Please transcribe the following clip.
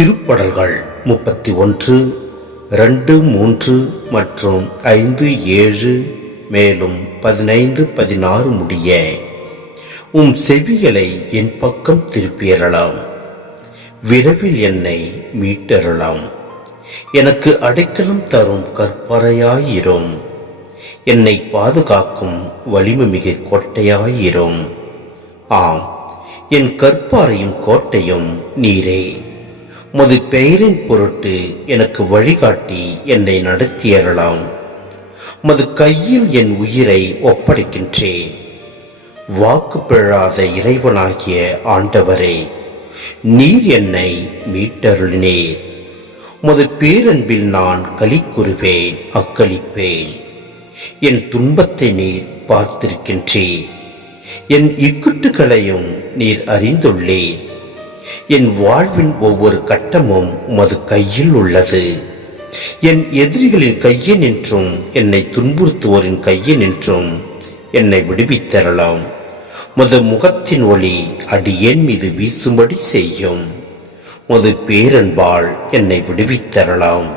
திருப்படல்கள் 31, 2, 3 மற்றும் 5, 7 மேலும் 15, 16 முடிய உம் செவிகளை என் பக்கம் திருப்பியறலாம். விரைவில் என்னை மீட்டறலாம். எனக்கு அடைக்கலம் தரும் கற்பறையாயிரும். என்னை பாதுகாக்கும் வலிமைமிகு கோட்டையாயிரும். ஆம், என் கற்பாரையும் கோட்டையும் நீரே. உமது பெயரின் பொருட்டு எனக்கு வழிகாட்டி என்னை நடத்தியறலாம். உமது கையில் என் உயிரை ஒப்படைக்கின்றேன். வாக்கு பிழாத இறைவனாகிய ஆண்டவரே, நீர் என்னை மீட்டருளினீர். உமது பேரன்பில் நான் களி கூறுவேன், அக்களிப்பேன். என் துன்பத்தை நீர் பார்த்திருக்கின்றீர். என் இக்குட்டுகளையும் நீர் அறிந்துள்ளீர். என் வாழ்வின் ஒவ்வொரு கட்டமும் உமது கையில் உள்ளது. என் எதிரிகளின் கையினின்றும் என்னை துன்புறுத்துவோரின் கையினின்றும் என்னை விடுவித்தரலாம். உமது முகத்தின் ஒளி அடியேன் மீது வீசும்படி செய்யும். உமது பேரன்பால் என்னை விடுவித்தரலாம்.